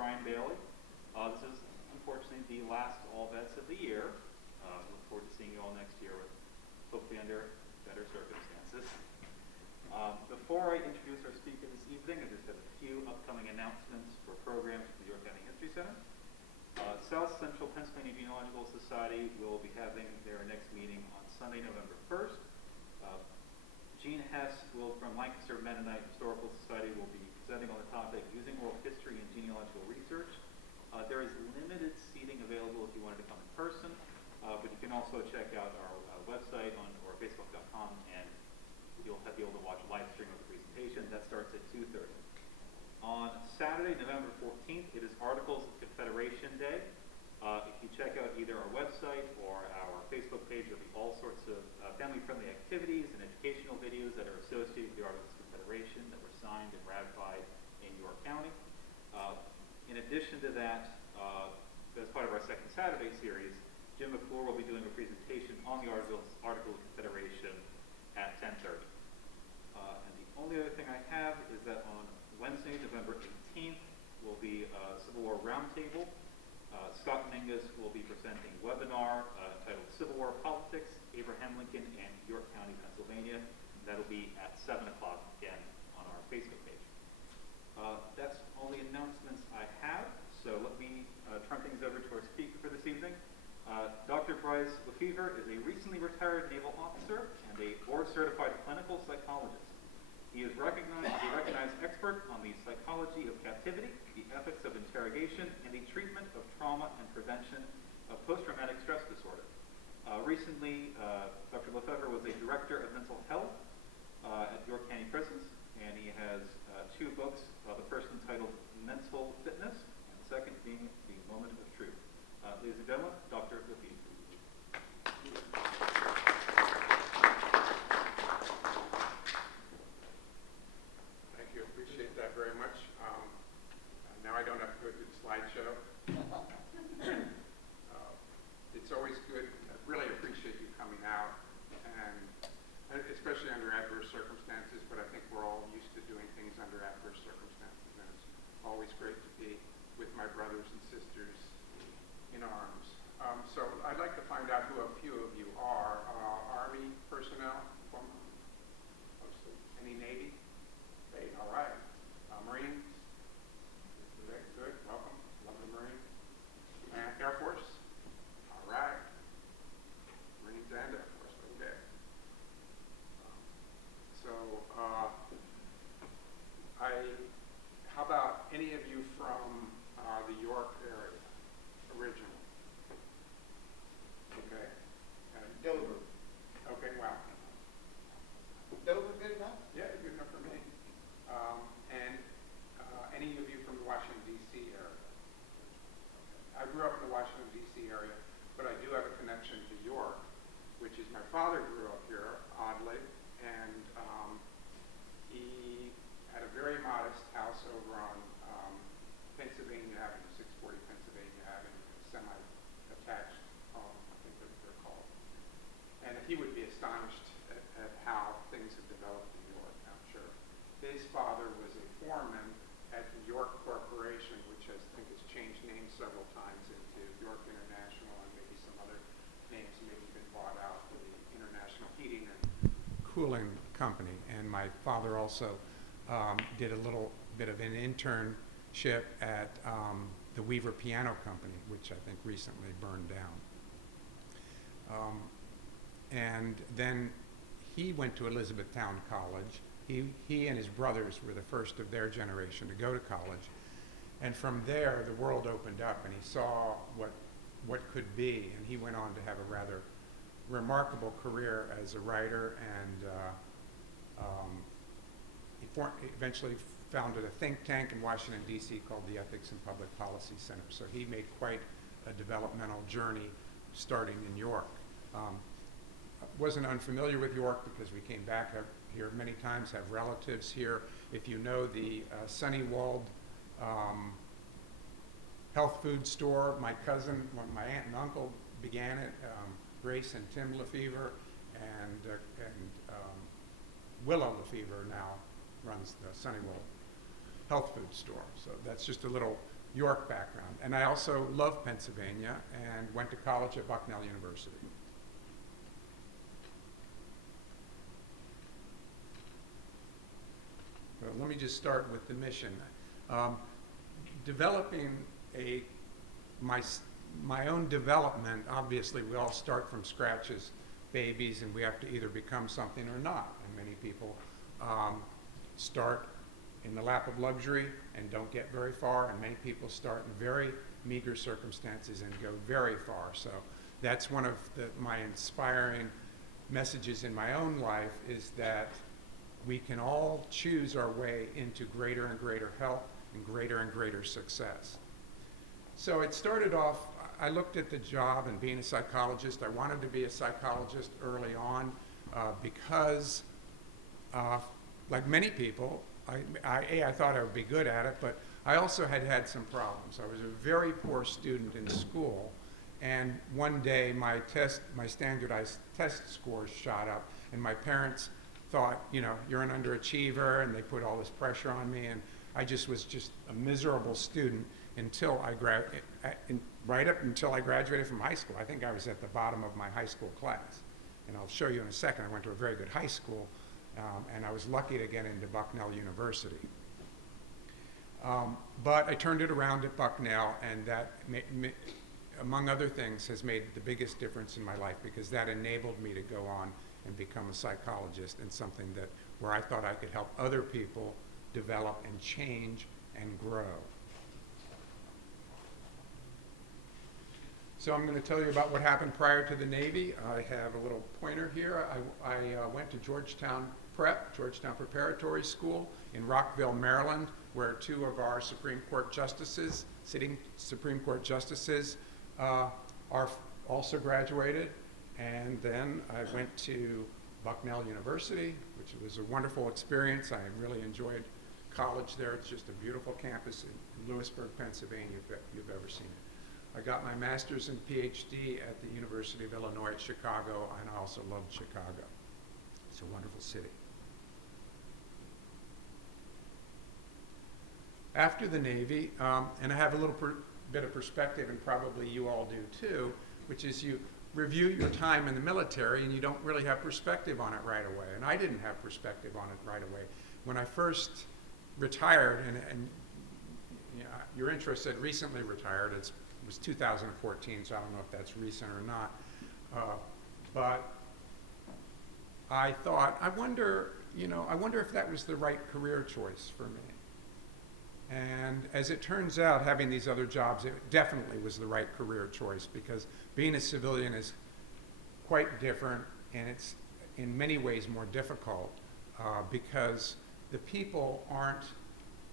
Brian Bailey. This is unfortunately the last ALLVETS of the year. Look forward to seeing you all next year, with hopefully under better circumstances. Before I introduce our speaker this evening, I just have a few upcoming announcements for programs from the York County History Center. South Central Pennsylvania Genealogical Society will be having their next meeting on Sunday, November 1st. Gene Hess from Lancaster Mennonite Historical Society will be presenting on the topic Using Oral History in Genealogical Research. There is limited seating available if you wanted to come in person, but you can also check out our website or facebook.com, and you'll be able to watch a live stream of the presentation. That starts at 2:30. On Saturday, November 14th, it is Articles of Confederation Day. If you check out either our website or our Facebook page, there'll be all sorts of family-friendly activities and educational videos that are associated with the Articles of Confederation that were signed and ratified in York County. In addition to that, as part of our Second Saturday series, Jim McClure will be doing a presentation on the Articles of Confederation at 10:30. And the only other thing I have is that on Wednesday, November 18th, will be a Civil War Roundtable. Scott Mingus will be presenting a webinar entitled Civil War Politics, Abraham Lincoln, and York County, Pennsylvania. That'll be at 7 o'clock again on our Facebook page. That's all the announcements I have, so let me turn things over to our speaker for this evening. Dr. Bryce Lefever is a recently retired naval officer and a board-certified clinical psychologist. He is a recognized expert on the psychology of captivity, the ethics of interrogation, and the treatment of trauma and prevention of post-traumatic stress disorder. Recently, Dr. Lefever was a director of mental health at York County Prisons, and he has two books, the first entitled Mental Fitness, and the second being The Moment of Truth. Ladies and gentlemen, Dr. Lefever. Appreciate that very much. Now I don't have to go through the slideshow. It's always good. I really appreciate you coming out, and especially under adverse circumstances, but I think we're all used to doing things under adverse circumstances, and it's always great to be with my brothers and sisters in arms. So I'd like to find out who a few of you are. Army personnel, mostly. Any Navy? Great, all right. Marines? Good, welcome. Love the Marines. Air Force? All right. Marines and Air Force, okay. How about any of you from the York area originally? Okay. Dover. Okay, wow. Dover good enough? Yeah, good enough for me. And any of you from the Washington, D.C. area? Okay. I grew up in the Washington, D.C. area, but I do have a connection to York, which is my father grew up here, oddly, and he had a very modest house over on Pennsylvania Avenue, 640 Pennsylvania Avenue, semi-attached home, I think they're called. And he would be astonished at how things have developed in York, I'm sure. His father was a foreman at the York Corporation, which I think has changed names several times into York International, and maybe some other names, maybe been bought out for the International Heating and Cooling Company. And my father also did a little bit of an internship at the Weaver Piano Company, which I think recently burned down. And then he went to Elizabethtown College. He and his brothers were the first of their generation to go to college. And from there, the world opened up, and he saw what could be. And he went on to have a rather remarkable career as a writer, and he eventually founded a think tank in Washington, D.C. called the Ethics and Public Policy Center. So he made quite a developmental journey starting in York. Wasn't unfamiliar with York because we came back here many times, have relatives here. If you know the Sunny Walled health food store, my cousin, my aunt and uncle began it, Grace and Tim Lefever, and Willow Lefever now runs the Sunny Walled health food store. So that's just a little York background. And I also love Pennsylvania and went to college at Bucknell University. Well, let me just start with the mission. Developing my own development, obviously we all start from scratch as babies and we have to either become something or not. And many people start in the lap of luxury and don't get very far, and many people start in very meager circumstances and go very far. So that's one of my inspiring messages in my own life, is that we can all choose our way into greater and greater health and greater success. So it started off, I looked at the job and being a psychologist. I wanted to be a psychologist early on because, like many people, I thought I would be good at it, but I also had some problems. I was a very poor student in school, and one day my standardized test scores shot up, and my parents thought, you know, you're an underachiever, and they put all this pressure on me, and I was just a miserable student until right up until I graduated from high school. I think I was at the bottom of my high school class, and I'll show you in a second. I went to a very good high school, and I was lucky to get into Bucknell University. But I turned it around at Bucknell, and that, among other things, has made the biggest difference in my life, because that enabled me to go on and become a psychologist, and something where I thought I could help other people develop and change and grow. So I'm going to tell you about what happened prior to the Navy. I have a little pointer here. I went to Georgetown Preparatory School in Rockville, Maryland, where two of our Supreme Court justices, sitting Supreme Court justices, are also graduated. And then I went to Bucknell University, which was a wonderful experience. I really enjoyed college there. It's just a beautiful campus in Lewisburg, Pennsylvania, if you've ever seen it. I got my master's and PhD at the University of Illinois at Chicago, and I also loved Chicago. It's a wonderful city. After the Navy, and I have a little bit of perspective, and probably you all do too, which is you review your time in the military and you don't really have perspective on it right away. And I didn't have perspective on it right away. When I first retired, and you know, your interest said recently retired, it was 2014, so I don't know if that's recent or not. But I thought, I wonder if that was the right career choice for me. And as it turns out, having these other jobs, it definitely was the right career choice, because being a civilian is quite different, and it's in many ways more difficult because the people aren't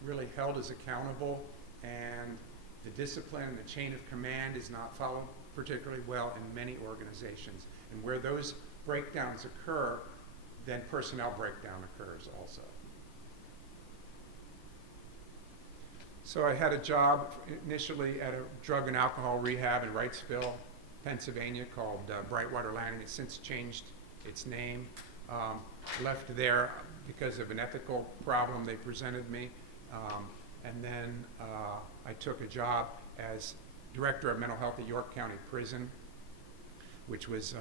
really held as accountable, and the discipline and the chain of command is not followed particularly well in many organizations. And where those breakdowns occur, then personnel breakdown occurs also. So I had a job initially at a drug and alcohol rehab in Wrightsville, Pennsylvania, called Brightwater Landing. It's since changed its name. Left there because of an ethical problem they presented me. And then I took a job as director of mental health at York County Prison, which was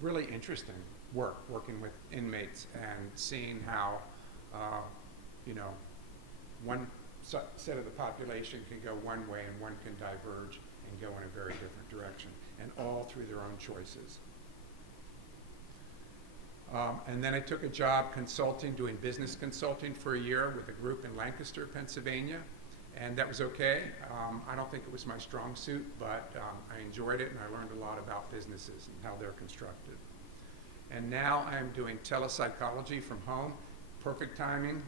really interesting work, working with inmates and seeing how, one set of the population can go one way and one can diverge and go in a very different direction, and all through their own choices. And then I took a job doing business consulting for a year with a group in Lancaster, Pennsylvania, and that was okay. I don't think it was my strong suit, but I enjoyed it, and I learned a lot about businesses and how they're constructed. And now I'm doing telepsychology from home. Perfect timing.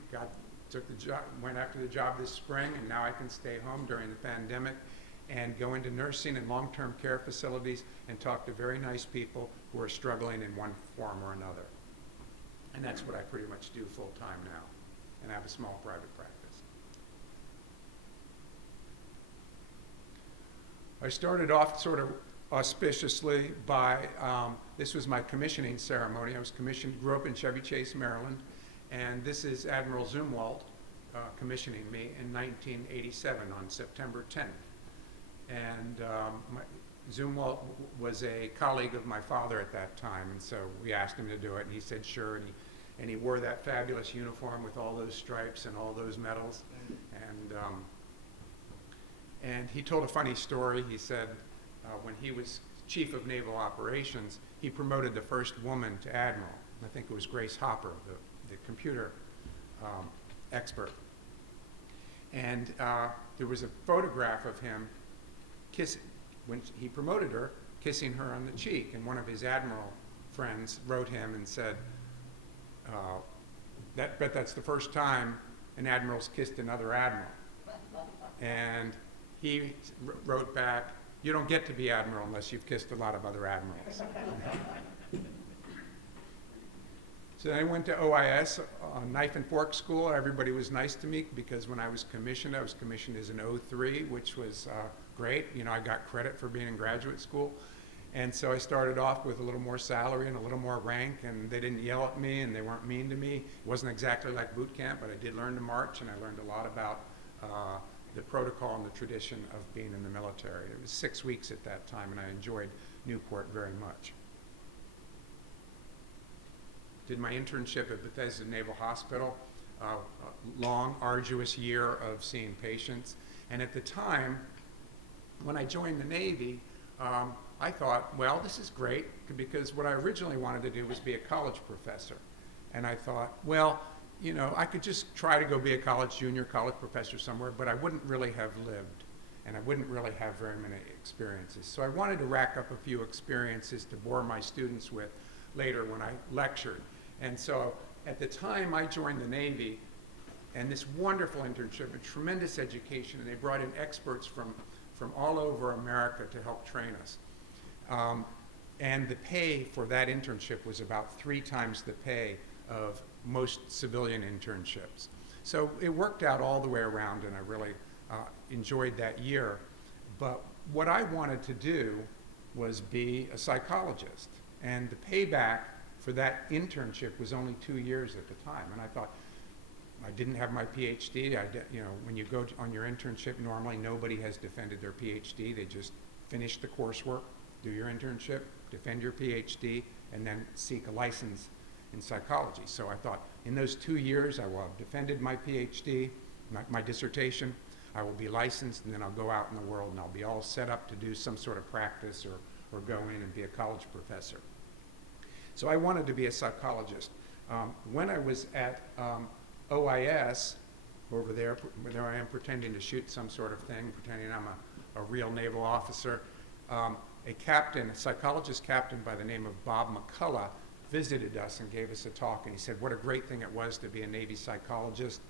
Went after the job this spring, and now I can stay home during the pandemic and go into nursing and long-term care facilities and talk to very nice people who are struggling in one form or another. And that's what I pretty much do full-time now, and I have a small private practice. I started off sort of auspiciously by, this was my commissioning ceremony. I was grew up in Chevy Chase, Maryland, and this is Admiral Zumwalt, commissioning me in 1987 on September 10th. And Zumwalt was a colleague of my father at that time, and so we asked him to do it, and he said sure, and he wore that fabulous uniform with all those stripes and all those medals, and he told a funny story. He said when he was Chief of Naval Operations, he promoted the first woman to Admiral. I think it was Grace Hopper, the computer expert. And there was a photograph of him kissing, when he promoted her, kissing her on the cheek. And one of his Admiral friends wrote him and said, bet that's the first time an Admiral's kissed another Admiral. And he wrote back, you don't get to be Admiral unless you've kissed a lot of other Admirals. So I went to OIS, knife and fork school. Everybody was nice to me because when I was commissioned as an 03, which was great. You know, I got credit for being in graduate school. And so I started off with a little more salary and a little more rank, and they didn't yell at me and they weren't mean to me. It wasn't exactly like boot camp, but I did learn to march, and I learned a lot about the protocol and the tradition of being in the military. It was 6 weeks at that time, and I enjoyed Newport very much. Did my internship at Bethesda Naval Hospital, a long, arduous year of seeing patients. And at the time, when I joined the Navy, I thought, well, this is great, because what I originally wanted to do was be a college professor. And I thought, well, you know, I could just try to go be a junior college professor somewhere, but I wouldn't really have lived, and I wouldn't really have very many experiences. So I wanted to rack up a few experiences to bore my students with later when I lectured. And so at the time I joined the Navy, and this wonderful internship, a tremendous education, and they brought in experts from all over America to help train us. And the pay for that internship was about 3 times the pay of most civilian internships. So it worked out all the way around, and I really enjoyed that year. But what I wanted to do was be a psychologist, and the payback for that internship was only 2 years at the time. And I thought, I didn't have my PhD. You know, when you go on your internship, normally nobody has defended their PhD. They just finish the coursework, do your internship, defend your PhD, and then seek a license in psychology. So I thought, in those 2 years, I will have defended my PhD, my dissertation, I will be licensed, and then I'll go out in the world and I'll be all set up to do some sort of practice or go in and be a college professor. So I wanted to be a psychologist. When I was at OIS, over there I am pretending to shoot some sort of thing, pretending I'm a real naval officer, a psychologist captain by the name of Bob McCullough visited us and gave us a talk, and he said what a great thing it was to be a Navy psychologist,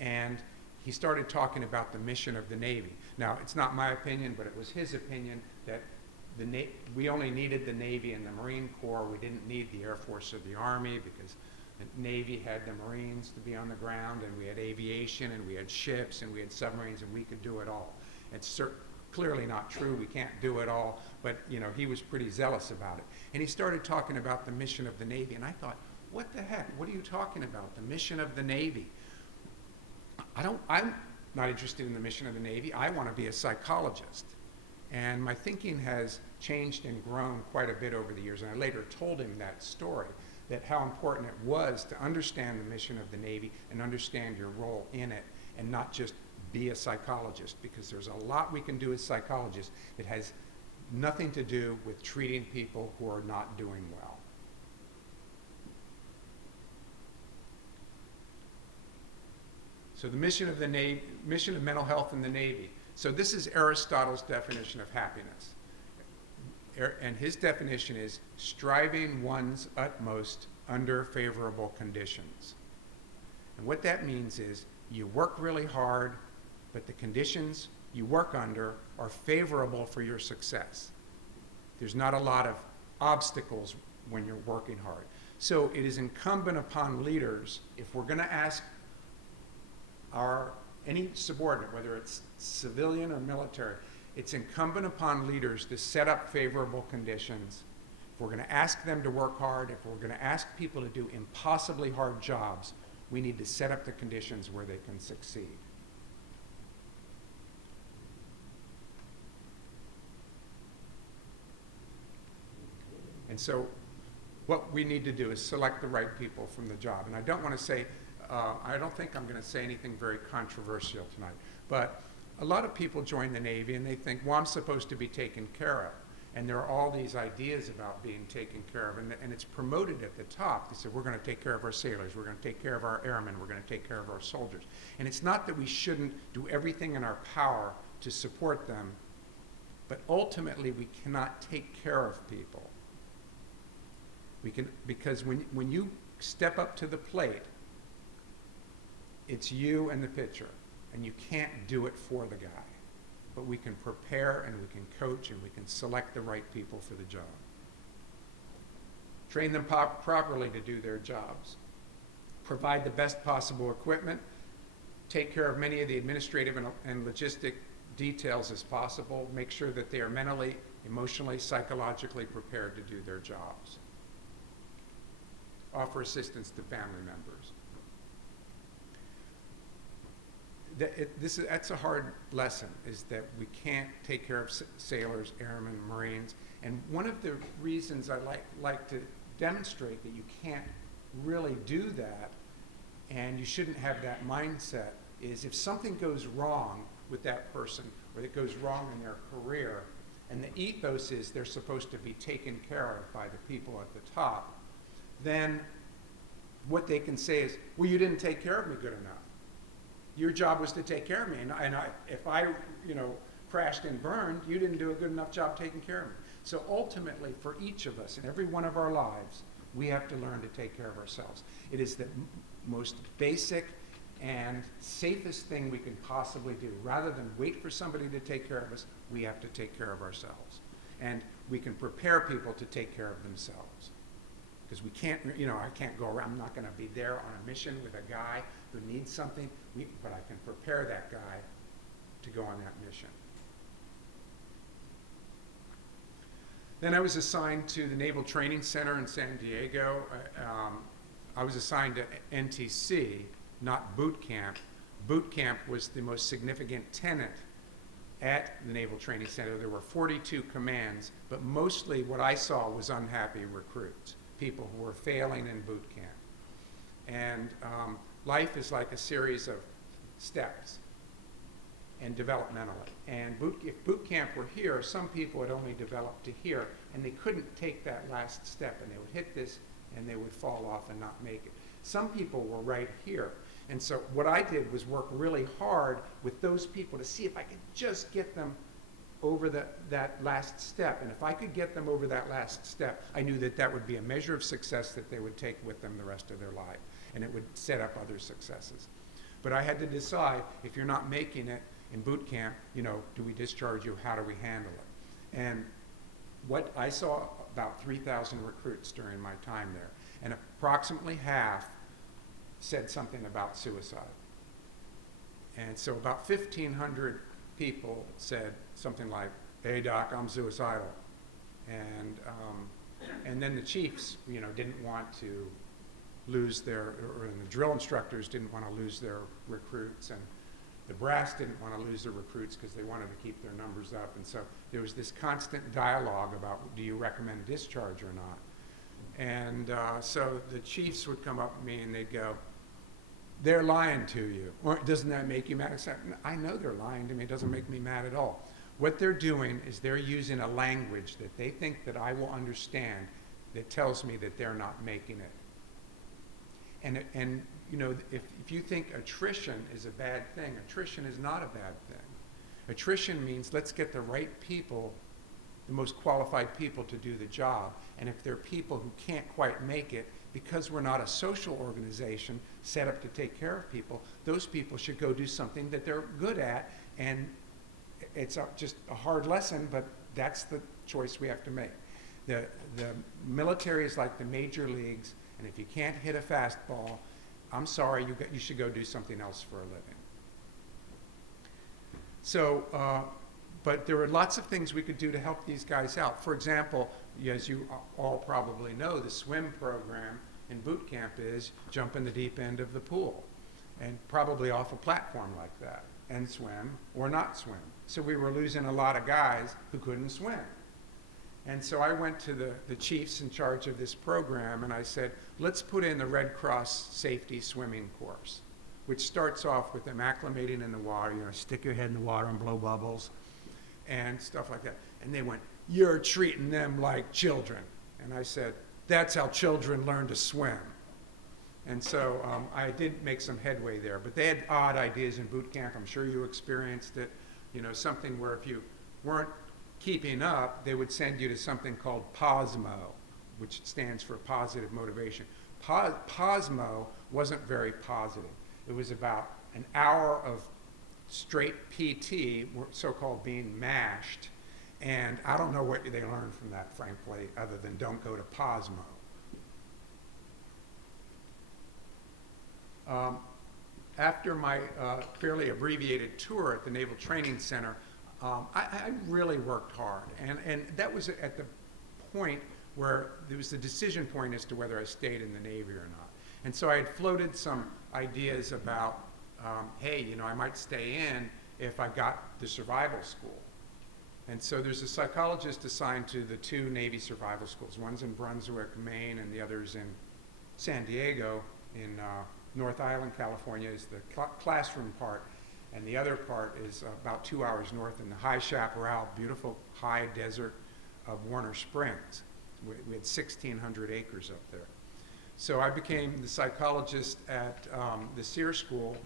and he started talking about the mission of the Navy. Now, it's not my opinion, but it was his opinion that we only needed the Navy and the Marine Corps. We didn't need the Air Force or the Army, because the Navy had the Marines to be on the ground, and we had aviation, and we had ships, and we had submarines, and we could do it all. It's clearly not true. We can't do it all, but you know, he was pretty zealous about it. And he started talking about the mission of the Navy, and I thought, what the heck? What are you talking about? The mission of the Navy? I'm not interested in the mission of the Navy. I want to be a psychologist. And my thinking has changed and grown quite a bit over the years, and I later told him that story, that how important it was to understand the mission of the Navy and understand your role in it, and not just be a psychologist, because there's a lot we can do as psychologists that has nothing to do with treating people who are not doing well. So the mission of the Navy, mission of mental health in the Navy. So this is Aristotle's definition of happiness. And his definition is striving one's utmost under favorable conditions. And what that means is you work really hard, but the conditions you work under are favorable for your success. There's not a lot of obstacles when you're working hard. So it is incumbent upon leaders, if we're going to ask any subordinate, whether it's civilian or military, it's incumbent upon leaders to set up favorable conditions. If we're going to ask them to work hard, if we're going to ask people to do impossibly hard jobs, We need to set up the conditions where they can succeed. And so what we need to do is select the right people from the job. And I don't want to say, I don't think I'm going to say anything very controversial tonight, but a lot of people join the Navy and they think, well, I'm supposed to be taken care of. And there are all these ideas about being taken care of, and it's promoted at the top. They say, we're going to take care of our sailors, we're going to take care of our airmen, we're going to take care of our soldiers. And it's not that we shouldn't do everything in our power to support them, but ultimately we cannot take care of people. We can, because when you step up to the plate, it's you and the pitcher, and you can't do it for the guy. But we can prepare and we can coach and we can select the right people for the job. Train them properly to do their jobs. Provide the best possible equipment. Take care of many of the administrative and logistic details as possible. Make sure that they are mentally, emotionally, psychologically prepared to do their jobs. Offer assistance to family members. That's a hard lesson, is that we can't take care of sailors, airmen, Marines. And one of the reasons I like to demonstrate that you can't really do that, and you shouldn't have that mindset, is if something goes wrong with that person, or it goes wrong in their career, and the ethos is they're supposed to be taken care of by the people at the top, then what they can say is, well, you didn't take care of me good enough. Your job was to take care of me, and if I crashed and burned, you didn't do a good enough job taking care of me. So ultimately, for each of us, in every one of our lives, we have to learn to take care of ourselves. It is the most basic and safest thing we can possibly do. Rather than wait for somebody to take care of us, we have to take care of ourselves. And we can prepare people to take care of themselves. Because we can't, I can't go around, I'm not going to be there on a mission with a guy who needs something, but I can prepare that guy to go on that mission. Then I was assigned to the Naval Training Center in San Diego. I was assigned to NTC, not boot camp. Boot camp was the most significant tenet at the Naval Training Center. There were 42 commands, but mostly what I saw was unhappy recruits, people who were failing in boot camp. And life is like a series of steps and developmentally. And if boot camp were here, some people had only developed to here, and they couldn't take that last step, and they would hit this and they would fall off and not make it. Some people were right here. And so what I did was work really hard with those people to see if I could just get them over that last step. And if I could get them over that last step, I knew that that would be a measure of success that they would take with them the rest of their life. And it would set up other successes. But I had to decide, if you're not making it in boot camp, do we discharge you? How do we handle it? And what I saw, about 3,000 recruits during my time there. And approximately half said something about suicide. And so about 1,500 people said something like, hey doc, I'm suicidal. And then the chiefs, didn't want to lose their, or the drill instructors didn't want to lose their recruits, and the brass didn't want to lose their recruits because they wanted to keep their numbers up. And so there was this constant dialogue about, do you recommend discharge or not? And so the chiefs would come up to me and they'd go, they're lying to you. Or doesn't that make you mad? I said, I know they're lying to me. It doesn't make me mad at all. What they're doing is they're using a language that they think that I will understand that tells me that they're not making it. And if you think attrition is a bad thing, attrition is not a bad thing. Attrition means let's get the right people, the most qualified people to do the job. And if there are people who can't quite make it, because we're not a social organization set up to take care of people, those people should go do something that they're good at. And it's just a hard lesson, but that's the choice we have to make. The military is like the major leagues, and if you can't hit a fastball, I'm sorry, you should go do something else for a living. So, but there were lots of things we could do to help these guys out. For example, as you all probably know, the swim program in boot camp is jump in the deep end of the pool, and probably off a platform like that, and swim or not swim. So we were losing a lot of guys who couldn't swim. And so I went to the chiefs in charge of this program, and I said, let's put in the Red Cross safety swimming course, which starts off with them acclimating in the water, stick your head in the water and blow bubbles and stuff like that. And they went, you're treating them like children. And I said, that's how children learn to swim. And so I did make some headway there, but they had odd ideas in boot camp. I'm sure you experienced it, something where if you weren't keeping up, they would send you to something called POSMO, which stands for positive motivation. POSMO wasn't very positive. It was about an hour of straight PT, so-called being mashed, and I don't know what they learned from that, frankly, other than don't go to POSMO. After my fairly abbreviated tour at the Naval Training Center, I really worked hard, and that was at the point where there was the decision point as to whether I stayed in the Navy or not. And so I had floated some ideas about, hey, I might stay in if I got the survival school. And so there's a psychologist assigned to the 2 Navy survival schools. One's in Brunswick, Maine, and the other's in San Diego in North Island, California, is the classroom part. And the other part is about 2 hours north in the high chaparral, beautiful high desert of Warner Springs. We had 1,600 acres up there. So I became the psychologist at the SEER School,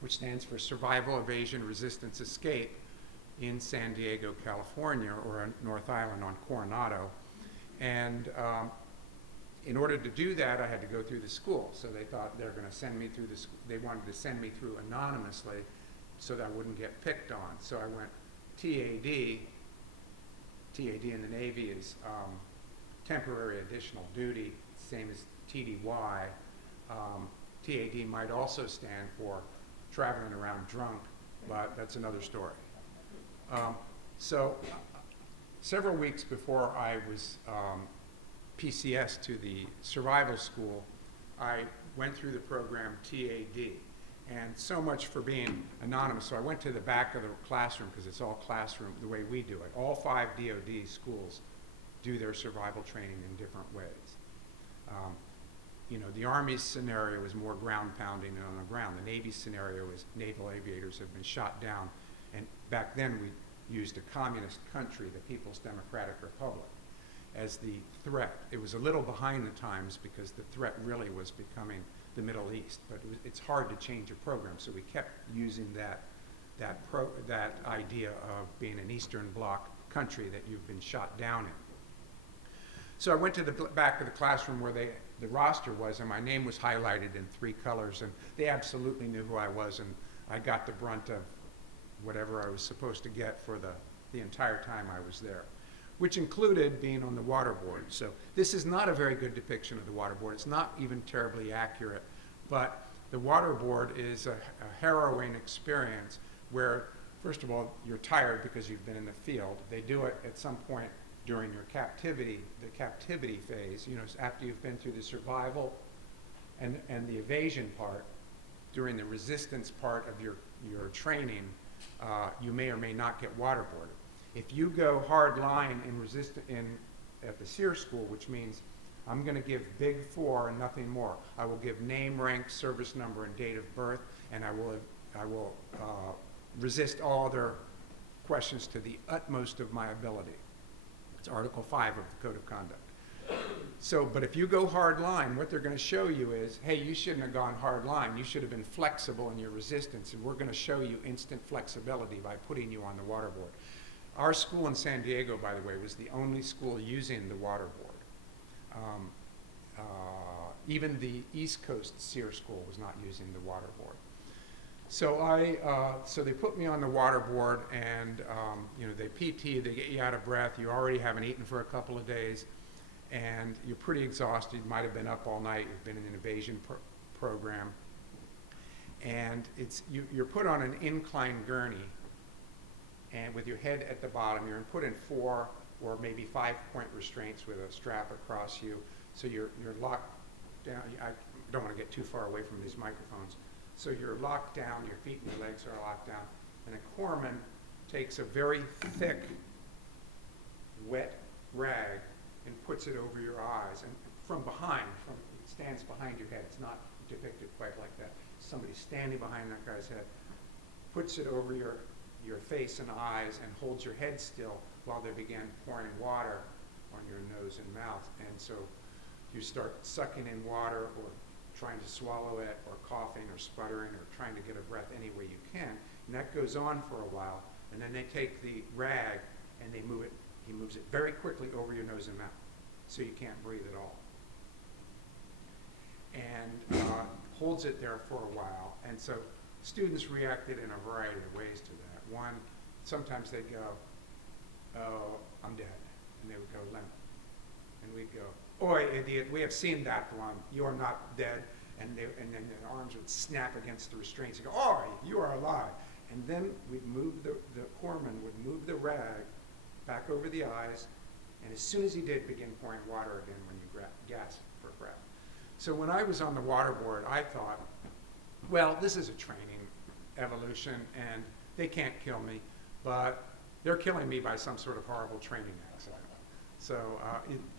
which stands for Survival, Evasion, Resistance, Escape, in San Diego, California, or on North Island on Coronado. And in order to do that, I had to go through the school. So they thought they were going to send me through the school. They wanted to send me through anonymously so that I wouldn't get picked on. So I went TAD. TAD in the Navy is temporary additional duty, same as TDY. TAD might also stand for traveling around drunk, but that's another story. So several weeks before I was PCS to the survival school, I went through the program TAD. And so much for being anonymous. So I went to the back of the classroom, because it's all classroom the way we do it. All 5 DoD schools do their survival training in different ways. The Army's scenario is more ground pounding and on the ground. The Navy's scenario is naval aviators have been shot down. And back then we used a communist country, the People's Democratic Republic, as the threat. It was a little behind the times because the threat really was becoming the Middle East, but it's hard to change a program, so we kept using that idea of being an Eastern Bloc country that you've been shot down in. So I went to the back of the classroom where the roster was, and my name was highlighted in 3 colors, and they absolutely knew who I was, and I got the brunt of whatever I was supposed to get for the entire time I was there, which included being on the water board. So this is not a very good depiction of the water board. It's not even terribly accurate, but the water board is a harrowing experience where, first of all, you're tired because you've been in the field. They do it at some point during your captivity, the captivity phase, after you've been through the survival and the evasion part. During the resistance part of your training, you may or may not get waterboarded. If you go hard line at the SEER school, which means I'm going to give big 4 and nothing more. I will give name, rank, service number, and date of birth, and I will resist all other questions to the utmost of my ability. It's Article 5 of the Code of Conduct. So, but if you go hard line, what they're going to show you is, hey, you shouldn't have gone hard line. You should have been flexible in your resistance, and we're going to show you instant flexibility by putting you on the waterboard. Our school in San Diego, by the way, was the only school using the waterboard. Even the East Coast SEER school was not using the waterboard. So so they put me on the waterboard, and they PT, they get you out of breath. You already haven't eaten for a couple of days, and you're pretty exhausted. You might have been up all night. You've been in an evasion program, and you're put on an incline gurney, and with your head at the bottom, you're put in 4 or maybe 5-point restraints with a strap across you. So you're locked down. I don't want to get too far away from these microphones. So you're locked down, your feet and your legs are locked down, and a corpsman takes a very thick, wet rag and puts it over your eyes, and from behind, it stands behind your head. It's not depicted quite like that. Somebody standing behind that guy's head puts it over your face and eyes and holds your head still while they begin pouring water on your nose and mouth. And so you start sucking in water or trying to swallow it or coughing or sputtering or trying to get a breath any way you can. And that goes on for a while. And then they take the rag and they move it. He moves it very quickly over your nose and mouth so you can't breathe at all. And holds it there for a while. And so students reacted in a variety of ways to that. One, sometimes they'd go, "Oh, I'm dead." And they would go limp. And we'd go, "Oi, idiot, we have seen that one. You are not dead." And then their arms would snap against the restraints and go, "Oi, you are alive." And then we'd move the corpsman would move the rag back over the eyes, and as soon as he did, begin pouring water again when you gasp for breath. So when I was on the water board, I thought, well, this is a training evolution, and they can't kill me, but they're killing me by some sort of horrible training accident. So,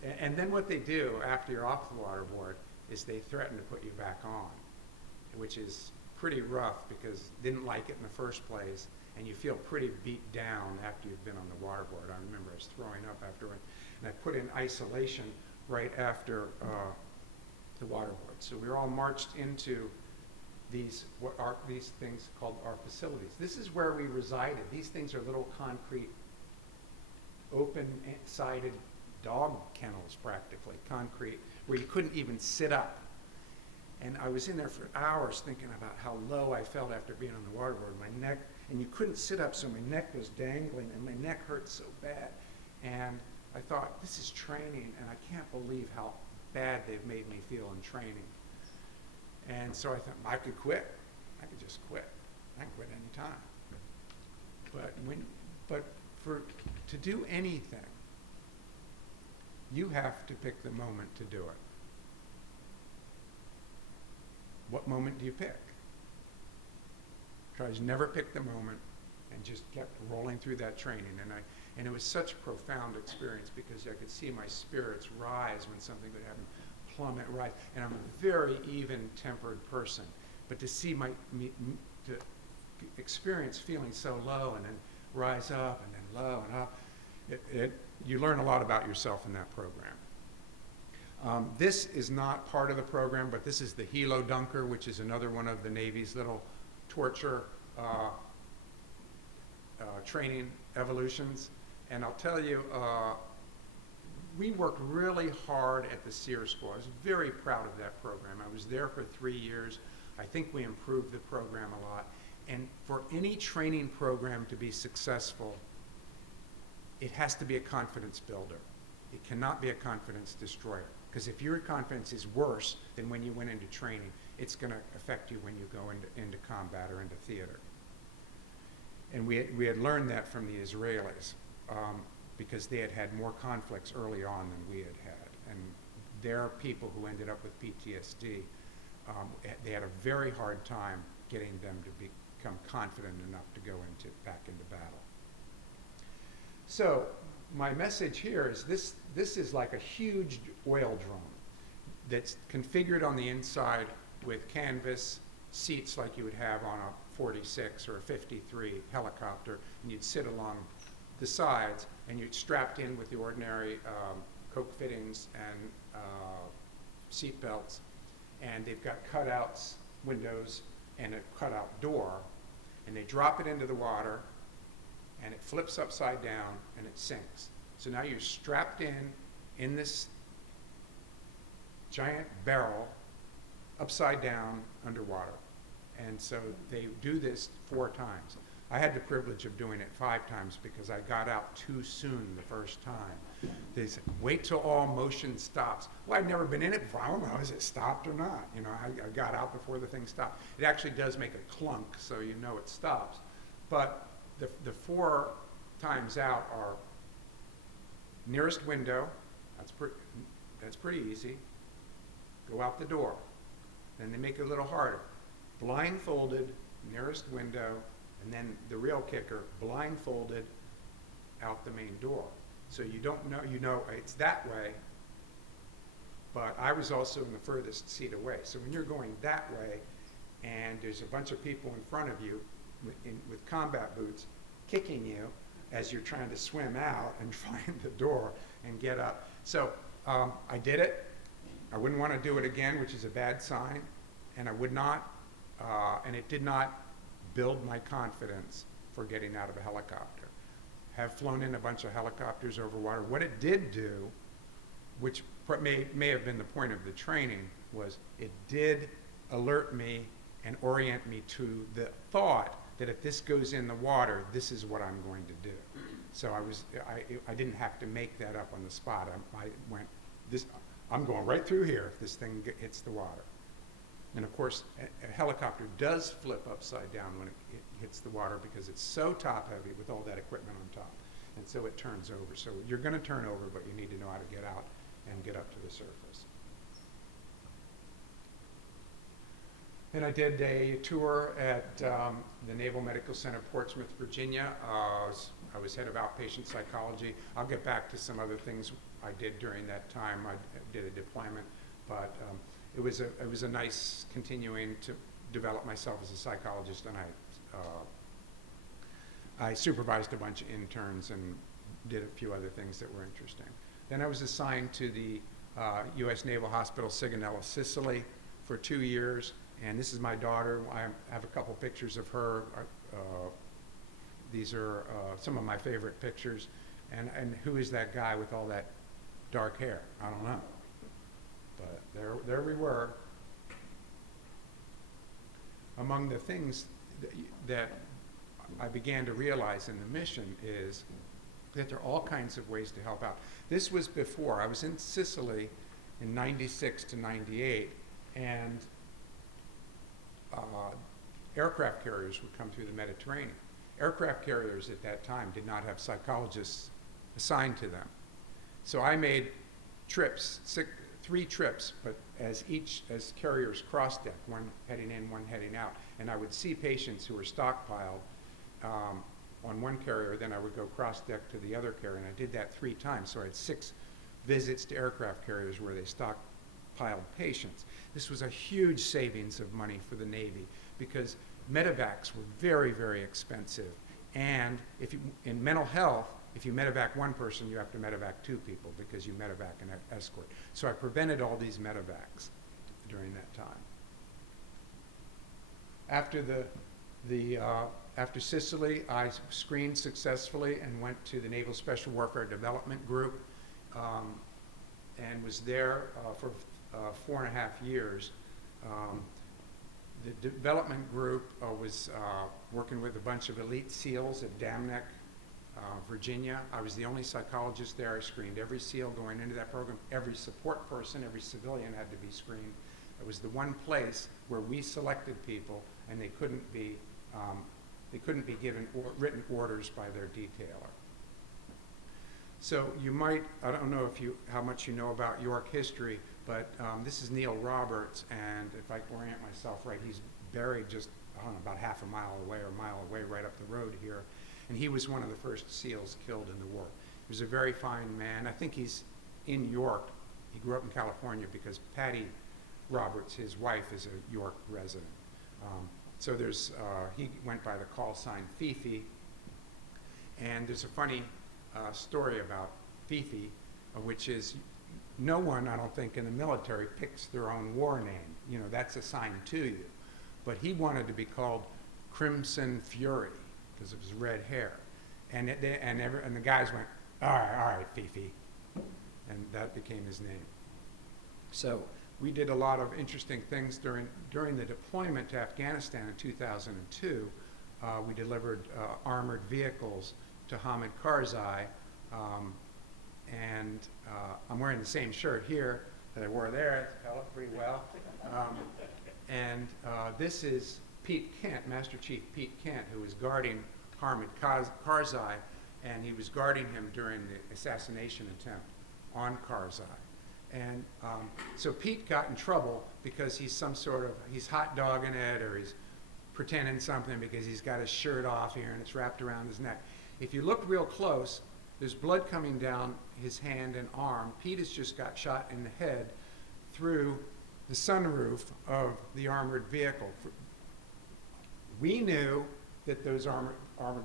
and then what they do after you're off the water board is they threaten to put you back on, which is pretty rough because they didn't like it in the first place, and you feel pretty beat down after you've been on the water board. I remember I was throwing up afterward, and I put in isolation right after the water board. So we were all marched into these things called our facilities. This is where we resided. These things are little concrete, open-sided dog kennels, practically, concrete, where you couldn't even sit up. And I was in there for hours thinking about how low I felt after being on the waterboard. My neck, and you couldn't sit up, so my neck was dangling, and my neck hurt so bad. And I thought, this is training, and I can't believe how bad they've made me feel in training. And so I thought, I could quit. I could just quit. I can quit any time. But to do anything, you have to pick the moment to do it. What moment do you pick? Tries never pick the moment and just kept rolling through that training. And it was such a profound experience because I could see my spirits rise when something would happen, plummet, rise. And I'm a very even-tempered person. But to see to experience feeling so low and then rise up and then low and up, you learn a lot about yourself in that program. This is not part of the program, but this is the Helo Dunker, which is another one of the Navy's little torture training evolutions. And I'll tell you, we worked really hard at the SEER School. I was very proud of that program. I was there for 3 years. I think we improved the program a lot. And for any training program to be successful, it has to be a confidence builder. It cannot be a confidence destroyer. Because if your confidence is worse than when you went into training, it's going to affect you when you go into combat or into theater. And we had learned that from the Israelis because they had had more conflicts early on than we had had. And their people who ended up with PTSD, they had a very hard time getting them to become confident enough to go back into battle. So my message here is this is like a huge oil drum that's configured on the inside with canvas seats like you would have on a 46 or a 53 helicopter, and you'd sit along the sides, and you'd strapped in with the ordinary coke fittings and seat belts, and they've got cutouts, windows, and a cutout door, and they drop it into the water, and it flips upside down, and it sinks. So now you're strapped in this giant barrel, upside down, underwater. And so they do this 4 times. I had the privilege of doing it 5 times because I got out too soon the first time. They said, wait till all motion stops. Well, I'd never been in it before. I don't know, is it stopped or not? You know, I got out before the thing stopped. It actually does make a clunk, so you know it stops. But the 4 times out are nearest window, that's pretty easy. go out the door. Then they make it a little harder. Blindfolded, nearest window, and then the real kicker, blindfolded out the main door. So you don't know, you know it's that way, but I was also in the furthest seat away. So when you're going that way, and there's a bunch of people in front of you with combat boots kicking you as you're trying to swim out and find the door and get up. So I did it. I wouldn't want to do it again, which is a bad sign, and I would not, and it did not build my confidence for getting out of a helicopter. Have flown in a bunch of helicopters over water. What it did do, which may have been the point of the training, was it did alert me and orient me to the thought that if this goes in the water, this is what I'm going to do. So I didn't have to make that up on the spot. I went, I'm going right through here if this thing hits the water. And of course, a helicopter does flip upside down when it hits the water because it's so top heavy with all that equipment on top. And so it turns over. So you're going to turn over, but you need to know how to get out and get up to the surface. And I did a tour at the Naval Medical Center, Portsmouth, Virginia. I was head of outpatient psychology. I'll get back to some other things I did during that time. I did a deployment, but it was a nice continuing to develop myself as a psychologist, and I supervised a bunch of interns and did a few other things that were interesting. Then I was assigned to the U.S. Naval Hospital Sigonella, Sicily for 2 years, and this is my daughter. I have a couple pictures of her. These are some of my favorite pictures. And who is that guy with all that dark hair? I don't know. But there we were. Among the things that I began to realize in the mission is that there are all kinds of ways to help out. This was before. I was in Sicily in 96 to 98, and aircraft carriers would come through the Mediterranean. Aircraft carriers at that time did not have psychologists assigned to them. So I made trips, 3 trips, but as carriers cross deck, one heading in, one heading out. And I would see patients who were stockpiled on one carrier, then I would go cross deck to the other carrier, and I did that 3 times. So I had 6 visits to aircraft carriers where they stockpiled patients. This was a huge savings of money for the Navy because medevacs were very, very expensive. And in mental health, if you medevac one person, you have to medevac 2 people because you medevac an escort. So I prevented all these medevacs during that time. After Sicily, I screened successfully and went to the Naval Special Warfare Development Group and was there for 4.5 years. The development group was working with a bunch of elite SEALs at Dam Neck, Virginia. I was the only psychologist there. I screened every SEAL going into that program. Every support person, every civilian had to be screened. It was the one place where we selected people, and they couldn't be given written orders by their detailer. So you might, I don't know how much you know about York history, but this is Neil Roberts, and if I orient myself right, he's buried just, I don't know, about half a mile away or a mile away right up the road here. And he was one of the first SEALs killed in the war. He was a very fine man. I think he's in York. He grew up in California because Patty Roberts, his wife, is a York resident. So he went by the call sign Fifi. And there's a funny story about Fifi, which is no one, I don't think, in the military picks their own war name. You know, that's assigned to you. But he wanted to be called Crimson Fury because of his red hair. And the guys went, all right, Fifi. And that became his name. So we did a lot of interesting things during the deployment to Afghanistan in 2002. We delivered armored vehicles to Hamid Karzai, and I'm wearing the same shirt here that I wore there. It's held up pretty well. This is Pete Kent, Master Chief Pete Kent, who was guarding Hamid Karzai, and he was guarding him during the assassination attempt on Karzai. And so Pete got in trouble because he's he's hot dogging it, or he's pretending something because he's got his shirt off here and it's wrapped around his neck. If you look real close, there's blood coming down his hand and arm. Pete has just got shot in the head through the sunroof of the armored vehicle. We knew that those armored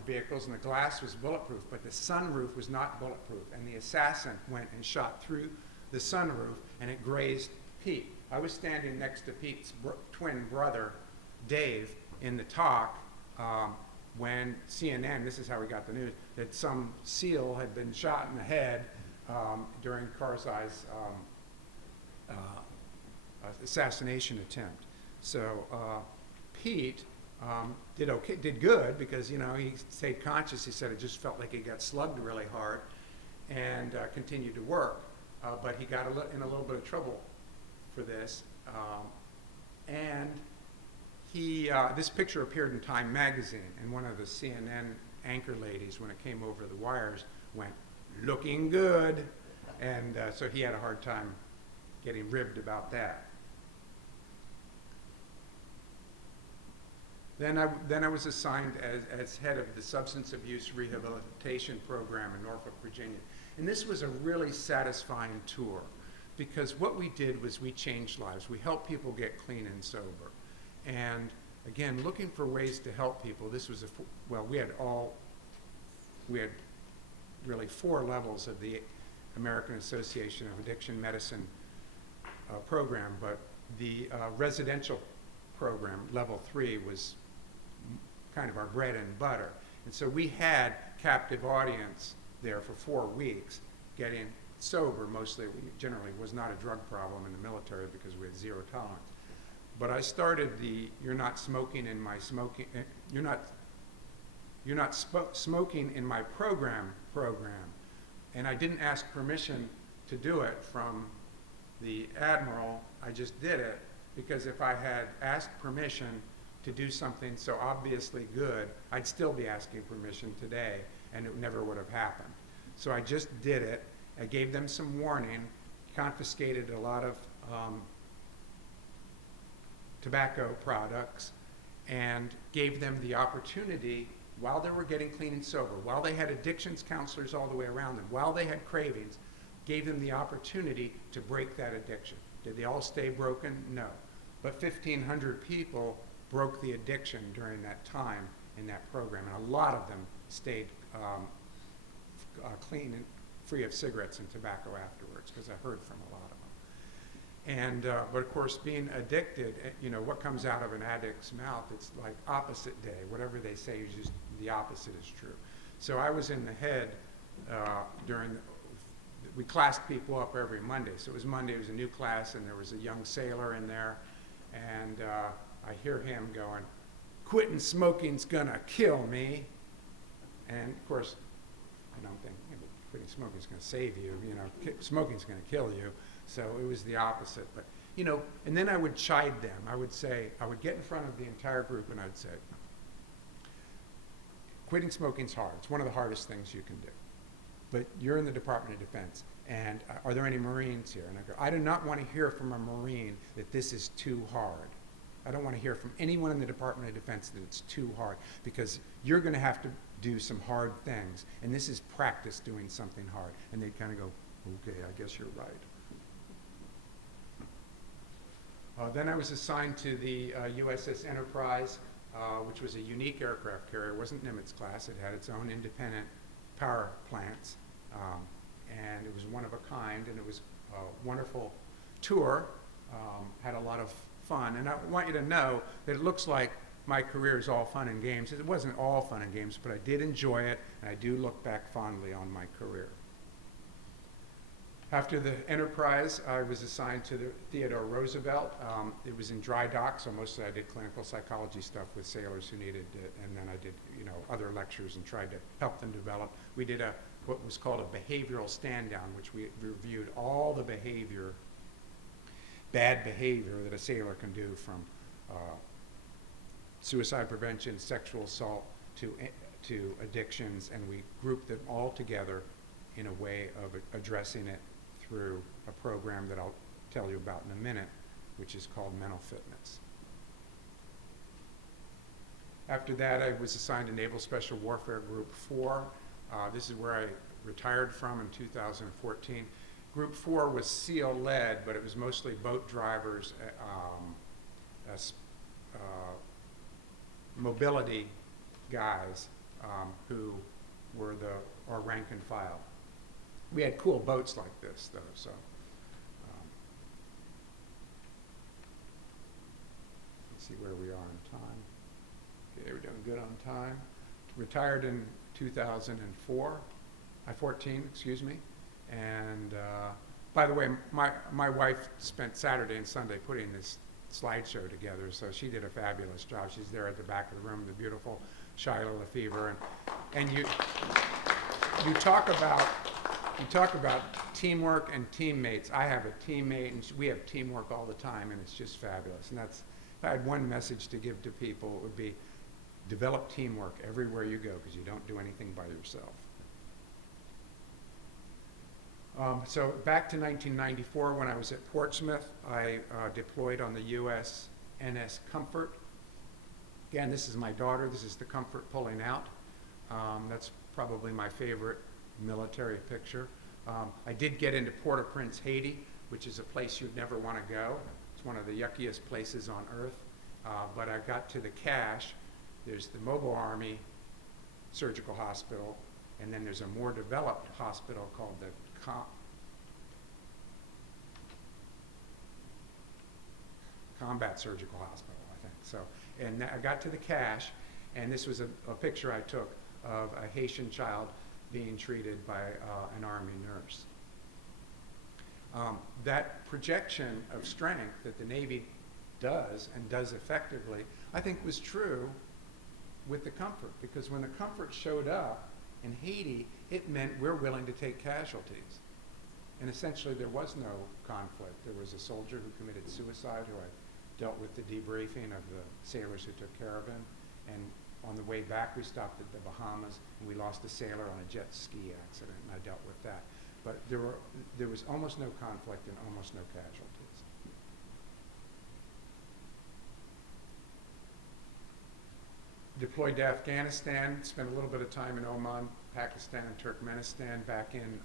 vehicles and the glass was bulletproof, but the sunroof was not bulletproof, and the assassin went and shot through the sunroof, and it grazed Pete. I was standing next to Pete's twin brother, Dave, in the talk when CNN, this is how we got the news, that some SEAL had been shot in the head during Karzai's assassination attempt. So Pete did good because, you know, he stayed conscious. He said it just felt like he got slugged really hard, and continued to work. But he got in a little bit of trouble for this. And this picture appeared in Time magazine, and one of the CNN anchor ladies, when it came over the wires, went, "Looking good." And so he had a hard time getting ribbed about that. Then I was assigned as head of the substance abuse rehabilitation program in Norfolk, Virginia. And this was a really satisfying tour, because what we did was we changed lives. We helped people get clean and sober. And again, looking for ways to help people. This was we had really 4 levels of the American Association of Addiction Medicine program, but the residential program, level 3, was kind of our bread and butter. And so we had captive audience there for 4 weeks getting sober. Mostly, generally was not a drug problem in the military because we had 0 tolerance. But I started you're not smoking in my smoking in my program, and I didn't ask permission to do it from the admiral. I just did it because if I had asked permission to do something so obviously good, I'd still be asking permission today, and it never would have happened. So I just did it. I gave them some warning, confiscated a lot of tobacco products, and gave them the opportunity, while they were getting clean and sober, while they had addictions counselors all the way around them, while they had cravings, gave them the opportunity to break that addiction. Did they all stay broken? No. But 1,500 people broke the addiction during that time in that program, and a lot of them stayed clean and free of cigarettes and tobacco afterwards, because I heard from a lot of them. And but of course, being addicted, you know, what comes out of an addict's mouth, it's like opposite day. Whatever they say is just the opposite is true. So I was in the head we classed people up every Monday. So it was Monday, it was a new class, and there was a young sailor in there, and I hear him going, "Quitting smoking's gonna kill me." And of course, you know, I'm thinking, yeah, but quitting smoking's gonna save you, you know, smoking's gonna kill you. So it was the opposite. But, you know, and then I would chide them. I would get in front of the entire group and I'd say, "Quitting smoking's hard. It's one of the hardest things you can do. But you're in the Department of Defense, and are there any Marines here?" And I go, "I do not want to hear from a Marine that this is too hard. I don't want to hear from anyone in the Department of Defense that it's too hard, because you're going to have to do some hard things, and this is practice doing something hard." And they'd kind of go, "Okay, I guess you're right." Then I was assigned to the USS Enterprise, which was a unique aircraft carrier. It wasn't Nimitz class. It had its own independent power plants, and it was one of a kind, and it was a wonderful tour. Had a lot of fun, and I want you to know that it looks like my career is all fun and games. It wasn't all fun and games, but I did enjoy it, and I do look back fondly on my career. After the Enterprise, I was assigned to the Theodore Roosevelt. It was in dry dock, so mostly I did clinical psychology stuff with sailors who needed it, and then I did, you know, other lectures and tried to help them develop. We did what was called a behavioral stand-down, which we reviewed all the bad behavior that a sailor can do, from suicide prevention, sexual assault, to addictions, and we grouped them all together in a way of addressing it through a program that I'll tell you about in a minute, which is called Mental Fitness. After that, I was assigned to Naval Special Warfare Group 4. This is where I retired from in 2014. Group 4 was SEAL-led, but it was mostly boat drivers, mobility guys who were our rank and file. We had cool boats like this, though, so. Let's see where we are in time. Okay, we're doing good on time. Retired in 2004, 14, excuse me. And by the way, my wife spent Saturday and Sunday putting this slideshow together, so she did a fabulous job. She's there at the back of the room, the beautiful Bryce Lefever. And you talk about teamwork and teammates. I have a teammate, and we have teamwork all the time, and it's just fabulous. And that's, if I had one message to give to people, it would be develop teamwork everywhere you go, because you don't do anything by yourself. So back to 1994, when I was at Portsmouth, I deployed on the USNS Comfort. Again, this is my daughter. This is the Comfort pulling out. That's probably my favorite military picture. I did get into Port-au-Prince, Haiti, which is a place you'd never want to go. It's one of the yuckiest places on earth. But I got to the cache. There's the Mobile Army Surgical Hospital, and then there's a more developed hospital called the Combat Surgical Hospital, I think. So, and I got to the cache, and this was a picture I took of a Haitian child being treated by an Army nurse. That projection of strength that the Navy does, and does effectively, I think was true with the Comfort, because when the Comfort showed up in Haiti, it meant we're willing to take casualties. And essentially there was no conflict. There was a soldier who committed suicide who I dealt with the debriefing of the sailors who took care of him. And on the way back we stopped at the Bahamas and we lost a sailor on a jet ski accident, and I dealt with that. But there was almost no conflict and almost no casualties. Deployed to Afghanistan, spent a little bit of time in Oman, Pakistan, and Turkmenistan back in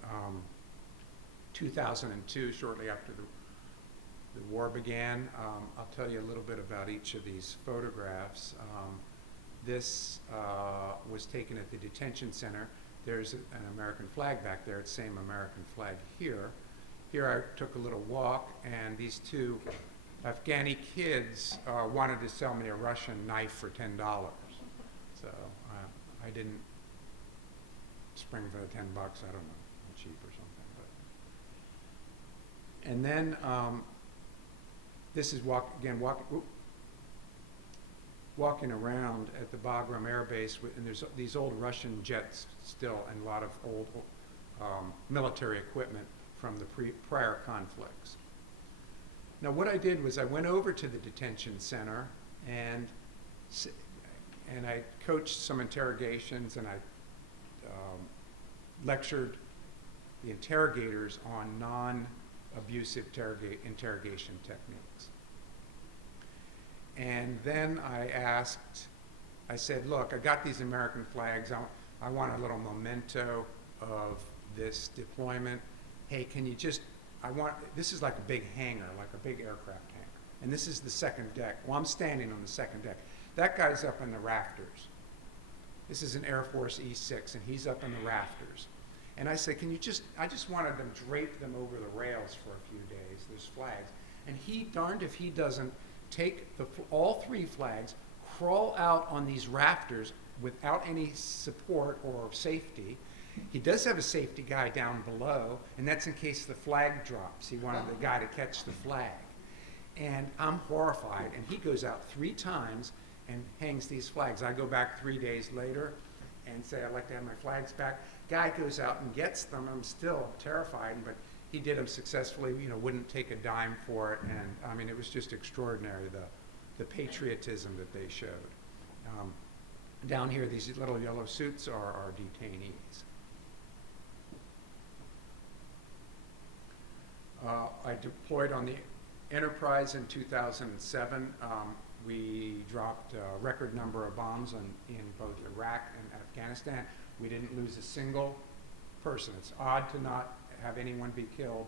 2002, shortly after the war began. I'll tell you a little bit about each of these photographs. This was taken at the detention center. There's an American flag back there. It's the same American flag here. Here I took a little walk, and these two Afghani kids wanted to sell me a Russian knife for $10. So I didn't spring for the $10. I don't know, cheap or something. But. And then this is walking around at the Bagram Air Base, and there's these old Russian jets still, and a lot of old military equipment from the prior conflicts. Now what I did was I went over to the detention center and I coached some interrogations, and I lectured the interrogators on non-abusive interrogation techniques. And then I said, look, I got these American flags. I want a little memento of this deployment. Hey, can you just, this is like a big hangar, like a big aircraft hangar. And this is the second deck. Well, I'm standing on the second deck. That guy's up in the rafters. This is an Air Force E6, and he's up in the rafters. And I said, I just wanted them drape them over the rails for a few days, those flags. And he, darned if he doesn't, take all three flags, crawl out on these rafters without any support or safety. He does have a safety guy down below, and that's in case the flag drops. He wanted the guy to catch the flag. And I'm horrified, and he goes out 3 times and hangs these flags. I go back 3 days later and say, I'd like to have my flags back. Guy goes out and gets them. I'm still terrified, but he did them successfully, wouldn't take a dime for it. And I mean, it was just extraordinary, the patriotism that they showed. Down here, these little yellow suits are our detainees. I deployed on the Enterprise in 2007. We dropped a record number of bombs in both Iraq and Afghanistan. We didn't lose a single person. It's odd to not have anyone be killed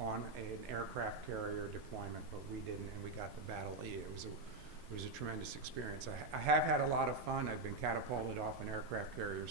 on an aircraft carrier deployment, but we didn't, and we got the Battle E. It was a tremendous experience. I have had a lot of fun. I've been catapulted off an aircraft carrier